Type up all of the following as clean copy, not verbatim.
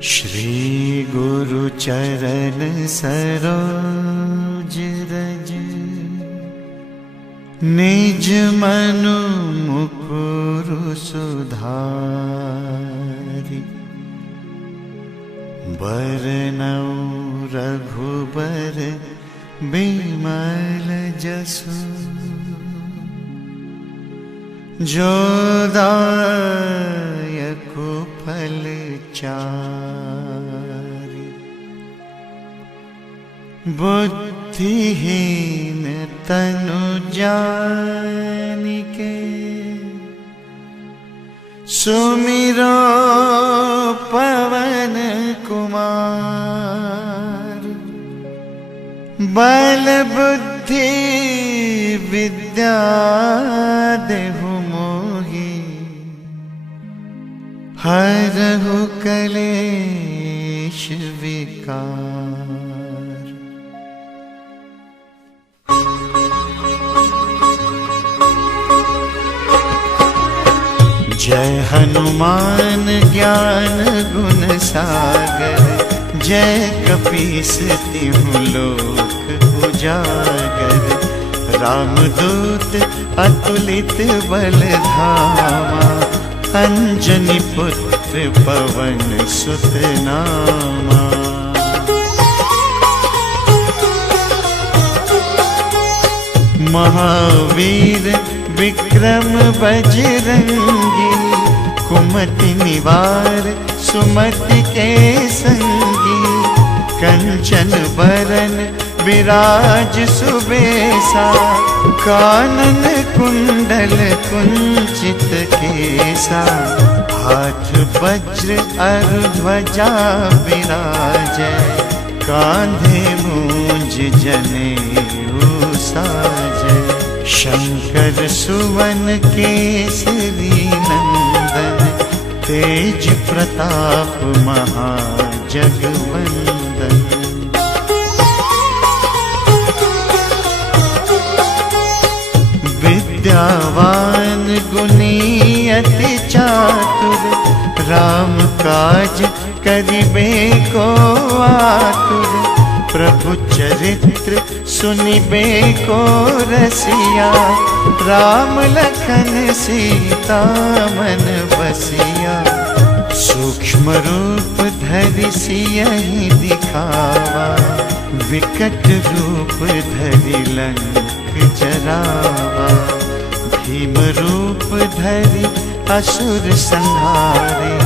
श्री गुरु चरण सरोज रज, निज मनु मुकुरु सुधारि। बरनउँ रघुबर बिमल जसु, जो दायक फल चारि। बुद्धिहीन तनु जानिके, सुमिरो पवन कुमार। बल बुद्धि विद्या देहु मोहि, हरहु कलेश विकार। जय हनुमान ज्ञान गुण सागर, जय कपीस तिहुँ लोक उजागर। रामदूत अतुलित बल धामा, अंजनी पुत्र पवन सुत नामा। महावीर विक्रम बजरंगी, कुमति निवार सुमति के संगी। कंचन बरन विराज सुबेसा, कानन कुंडल कुंचित केसा। हाथ वज्र और ध्वजा विराजै, कांधे मूंज जनेऊ साजै। शंकर सुवन केसरी नंदन, तेज प्रताप महाजगवंदन। विद्यावान गुणी अति चातुर, राम काज करिबे को आतुर। प्रभु चरित्र सुनिबे को रसिया, राम लखन सीता मन बसिया। सूक्ष्म रूप धरि सियहि दिखावा, विकट रूप धरि लंक जरावा। भीम रूप धरि असुर संहारे,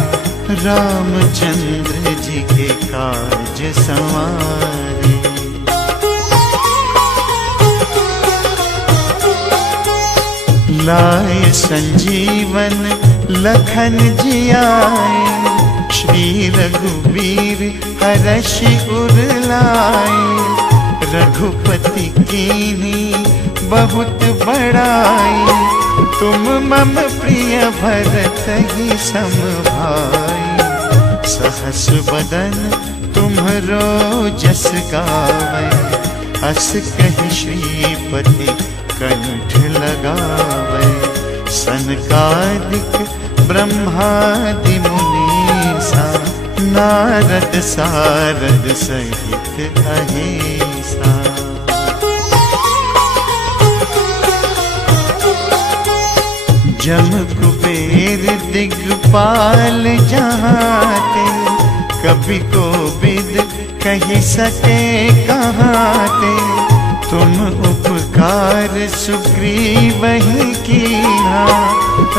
रामचंद्र जी के काज संवारे। लाए संजीवन लखन जियाए, श्री रघुवीर हरषि उर लाए। रघुपति कीन्ही बहुत बड़ाई, तुम मम प्रिय भरत ही सम भाई। सहस बदन तुम्हरो जस गावै, अस कहि श्रीपति कंठ लगावै। सनकादिक ब्रह्मादि मुनीसा, नारद सारद सहित अहिसा। जम कुबेर दिगपाल जहाते, कभी कोविद कहि सके कहाते। तुम उपकार सुग्रीवहि कीन्हा,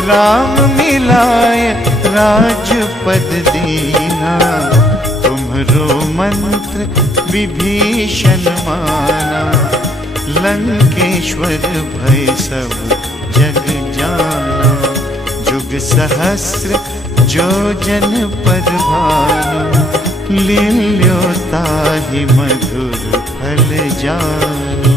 राम मिलाय राजपद दीन्हा। तुम्हरो मंत्र विभीषण माना, लंकेश्वर भय सब जग जाना। जुग सहस्र जो जन पर भानु, लील्यो ताहि मधुर फल जानु।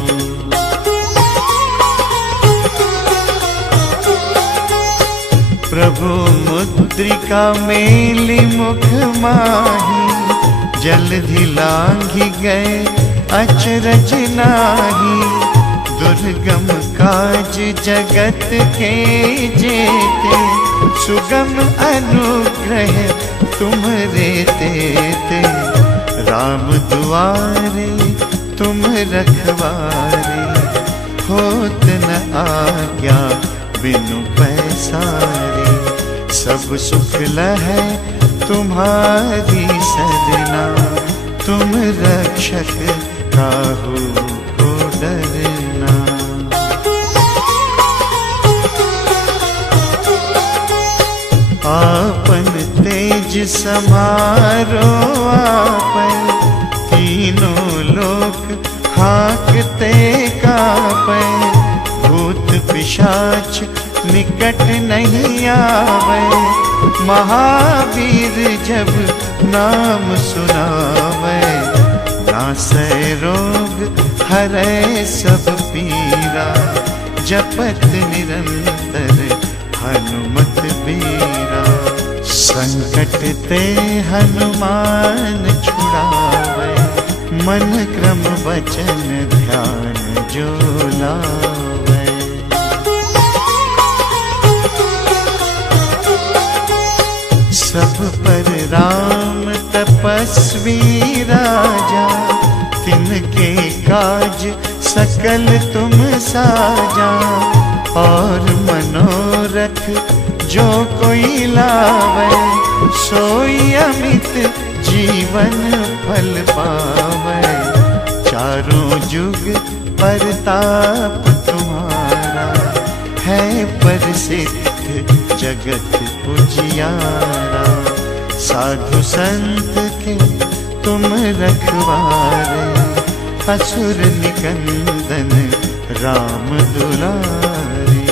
प्रभु मुद्रिका मेलि मुख माही, जलधि लांघि गए अचरज नाही। दुर्गम काज जगत के जेते, सुगम अनुग्रह तुम्हारे तेते। राम दुआरे तुम रखवारे, होत न आज्ञा बिनु पैसारे। सब सुख लहै तुम्हारी सरना, तुम रक्षक काहू को डरना। आपन तेज समारो आपन, तीनों लोक हाँकते कापै। भूत पिशाच निकट नहीं आवे, महावीर जब नाम सुनावे। नासै रोग हरै सब पीरा, जपत निरंतर हनुमत बीरा। संकट ते हनुमान छुड़ावे, मन क्रम वचन ध्यान जो लावे। सब पर राम तपस्वी राजा, तिनके काज सकल तुम साजा। और मनोरथ जो कोई लावे, सोई अमित जीवन फल पावे। चारों जुग परताप तुम्हारा, है प्रसिद्ध जगत उजियारा। साधु संत के तुम रखवारे, असुर निकंदन राम दुलारे।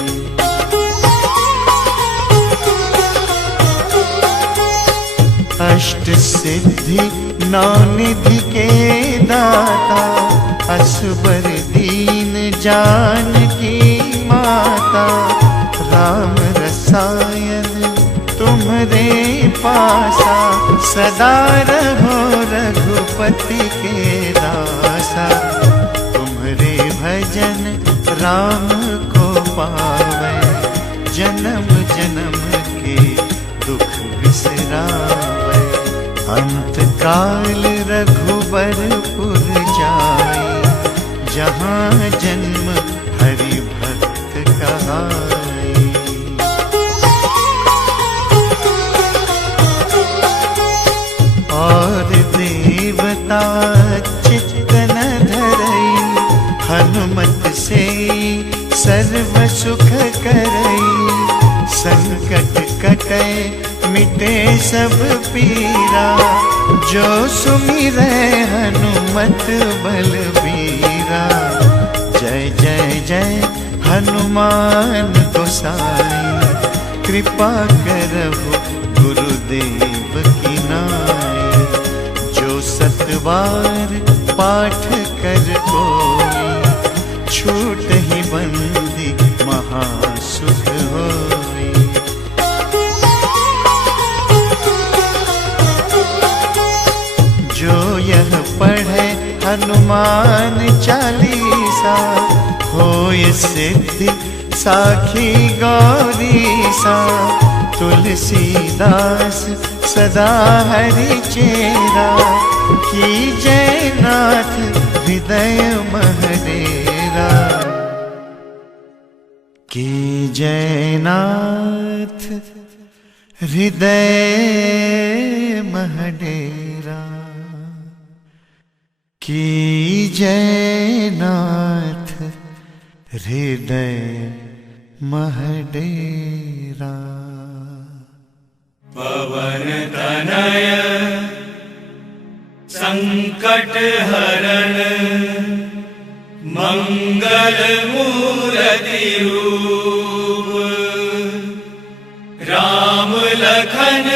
अष्ट सिद्धि नौ निधि के दाता, असबर दीन जानकी माता। राम रसायन तुम्हारे पासा, सदा रहो रघुपति के दासा। तुम्हारे भजन राम को पावे, जन्म जन्म के दुख बिसरावे। अंत काल रघुबरपुर जाई, जहाँ जन्म हरि भक्त कहाई। और देवता चित्त न धरई, हनुमत से सर्व सुख करई। संकट कटे मिटे सब पीरा, जो सुमिरै हनुमत बलबीरा। जय जय जय हनुमान गोसाई, कृपा करहु गुरुदेव की नाई। जो सतबार पाठ कर कोई, छूट ही बंदी महासुख होई। जो यह पढ़े हनुमान चालीसा, होय सिद्धि साखी गौरीसा। तुलसीदास सदा हरि चेरा, कीजय नाथ हृदय महडेरा। कीजय नाथ हृदय महडेरा। कीजय नाथ हृदय महडेरा। पवन तनय संकट हरण, मंगल मूर्ति रूप। राम लखन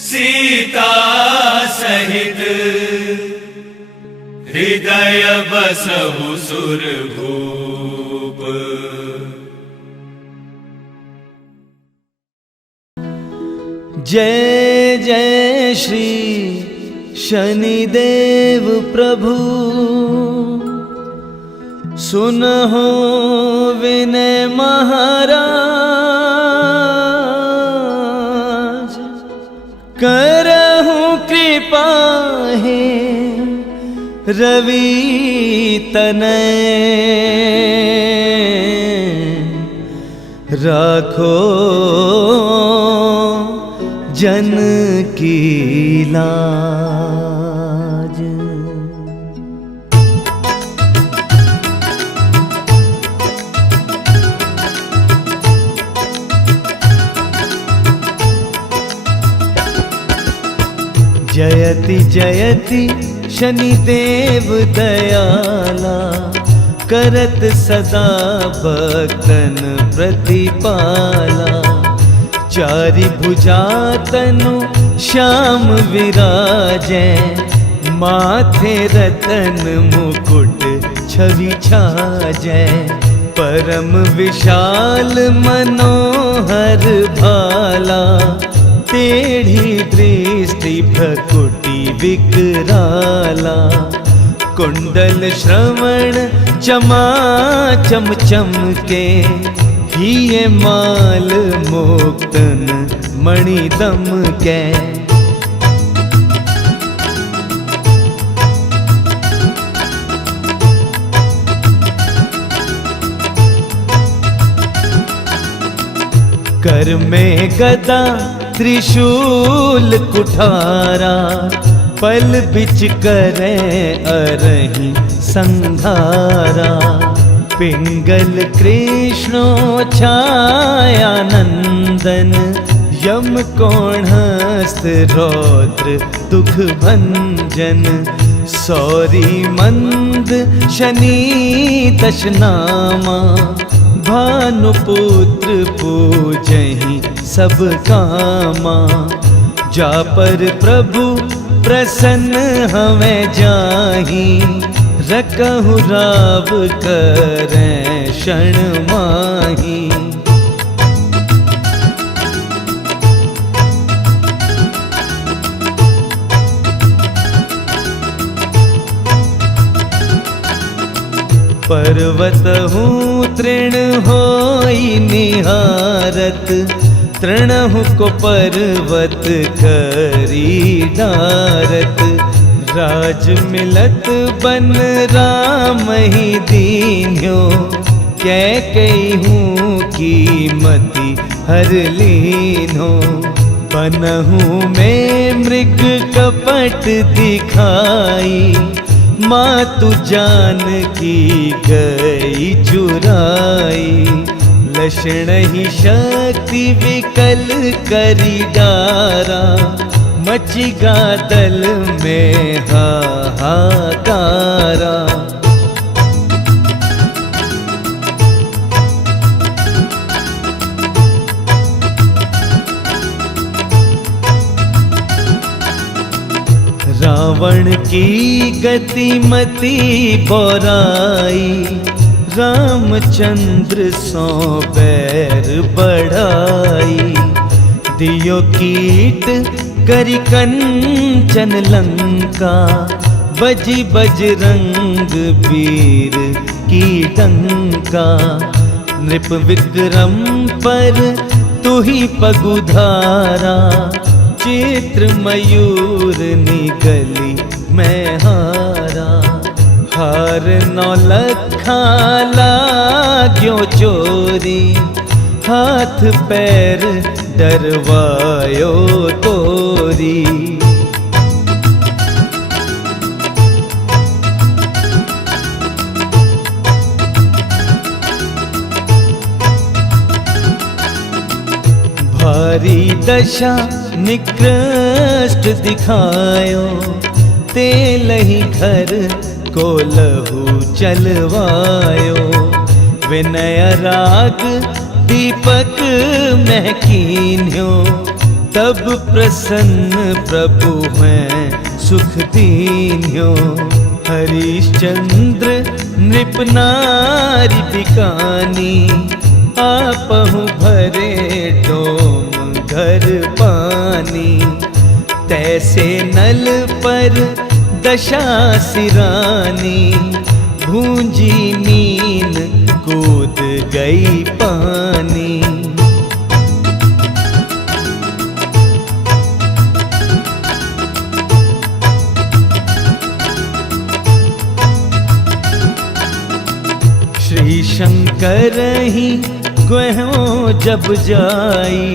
सीता सहित, हृदय बसहु सुरभूप। जय जय श्री शनिदेव प्रभु, सुनहो विनय महाराज। करहूँ कृपा है रवि तनय, राखो जन की लाज। जयति जयति शनिदेव दयाला, करत सदा भक्तन प्रतिपाला। चारि भुजा तनु श्याम विराजै, माथे रतन मुकुट छवि छाजै। परम विशाल मनोहर भाला, टेढ़ी दृष्टि भ्रकुटी विकराला। कुंडल श्रवण चमा चम चमके, हिये माल मुक्तन मणि दमकै। कर में गदा त्रिशूल कुठारा, पल बिच करे अरहि संधारा। पिंगल कृष्णो छायानंदन, यम कोणहस्त रौद्र दुख भंजन। सौरी मंद शनि दशनामा, भानुपुत्र पूजहि सब कामा। जा पर प्रभु प्रसन्न हमें जाहि, रकहु राव करें क्षण माही। पर्वत हूँ तृण होई निहारत, तृणहु को पर्वत करी डारत। राज मिलत बन राम ही दीन्यो, कैकेयी की मति हर लीन्हो। बनहूँ में मृग कपट दिखाई, मातु जानकी गई चुराई। लक्षण ही शक्ति विकल करी डारा, मची गादल में हाहाकारा। रावण की गतिमति बोराई, रामचंद्र सो बैर बढ़ाई। दियो कीट करी कंचन लंका, बजी बजरंग वीर की डंका। नृप विक्रम पर तू ही पगुधारा, चित्र मयूर निगली मैं हारा। हार नौलखा लाग्यो चोरी, हाथ पैर डरवायो तोरी। भारी दशा निकृष्ट दिखायो, तेलहि घर को लहू चलवायो। विनय राग दीपक महकीन्यो, तब प्रसन्न प्रभु हैं सुख दीन्यो। हरिश्चंद्र नृप नारी बिकानी, आपहु भरे डोम घर पानी। तैसे नल पर दशा सिरानी, भूंजी नीन कूद गई पानी। करही ग्वहों जब जाई,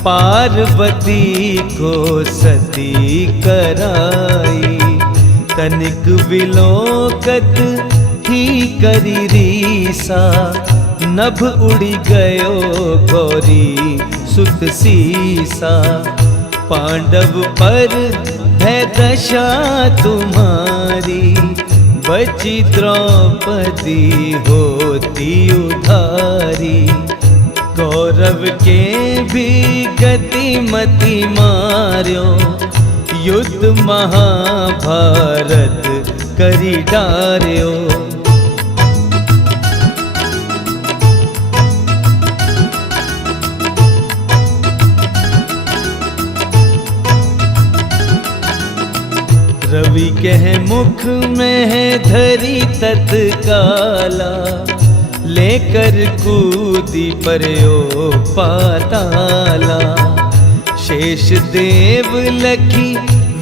पार्वती को सती कराई। तनिक विलोकत ही करी रीसा, नभ उड़ी गयो गौरी सुत सीसा। पांडव पर है दशा तुम्हारी, बची द्रौपदी होती उधारी। कौरव के भी गतिमति मार्यो, युद्ध महाभारत करी डार्यो। रवि कह मुख में है धरी तत्काला, लेकर कूदी पर्यो पाताला। शेष देव लखी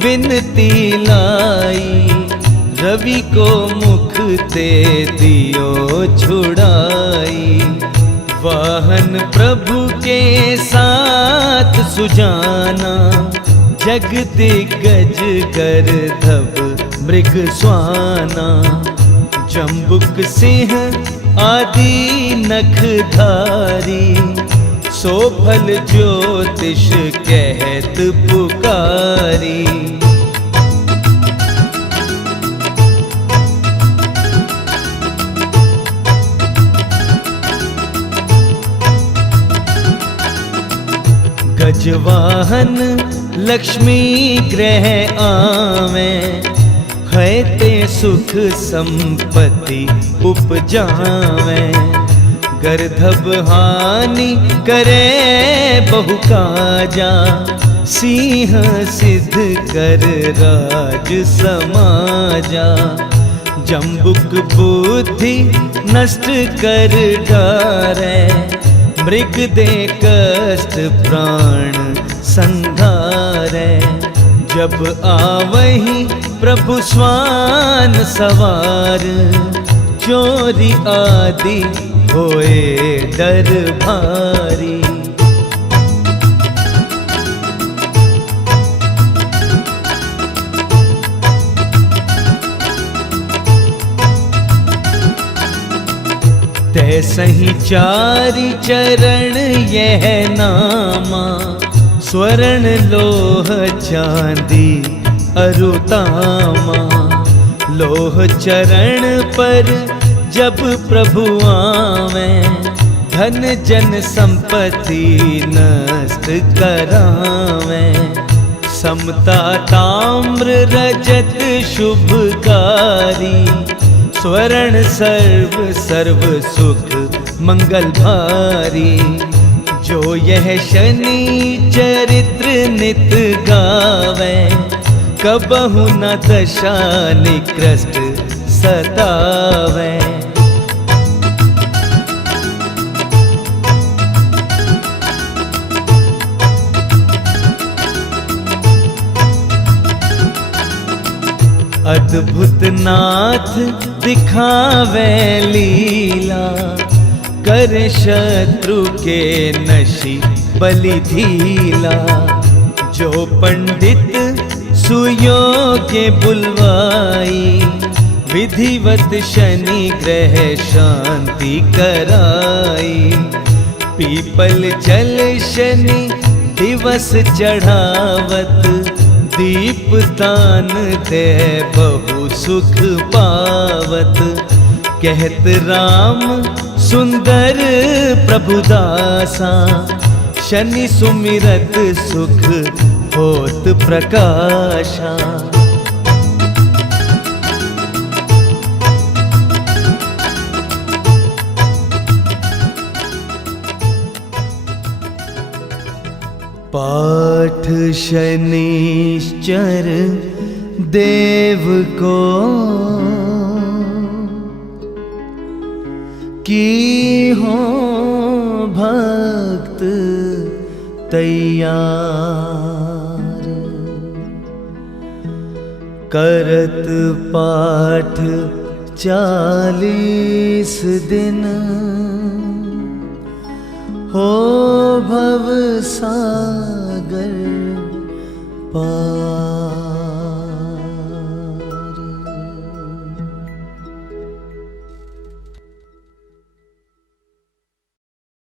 विनती लाई, रवि को मुख ते दियो छुड़ाई। वाहन प्रभु के साथ सुजाना, जग दिग्गज गर्दभ मृग स्वाना। जम्बुक सिंह आदि नखधारी, सोफल ज्योतिष कहत पुकारी। गजवाहन लक्ष्मी ग्रह आवे, है ते सुख संपत्ति उपजावे। गर्दभ हानि करे बहु काजा, सिंह सिद्ध कर राज समाजा। जम्बुक बुद्धि नष्ट कर डारे, मृग दे कष्ट प्राण संघारे। जब आवही प्रभु स्वान सवार, चोरी आदि होए डर भारी। तैसही चारि चरण यह नामा, स्वर्ण लोह चांदी अरुतामा। लोह चरण पर जब प्रभु आवे, धन जन संपत्ति नष्ट करावे। समता ताम्र रजत शुभकारी, स्वर्ण सर्व सर्व सुख मंगल भारी। जो यह शनि चरित्र नित गावे, कबहु न दशा निकृष्ट सतावे। अद्भुत नाथ दिखावे लीला, कर शत्रु के नशी बलि धीला। जो पंडित सुयोग्य बुलवाई, विधिवत शनि ग्रह शांति कराई। पीपल जल शनि दिवस चढ़ावत, दीप दान दे बहु सुख पावत। कहत राम सुंदर प्रभुदासा, शनि सुमिरत सुख होत प्रकाशा। पाठ शनिश्चर देव को, की हो भक्त तैयार। करत पाठ 40 दिन हो भव सागर पार।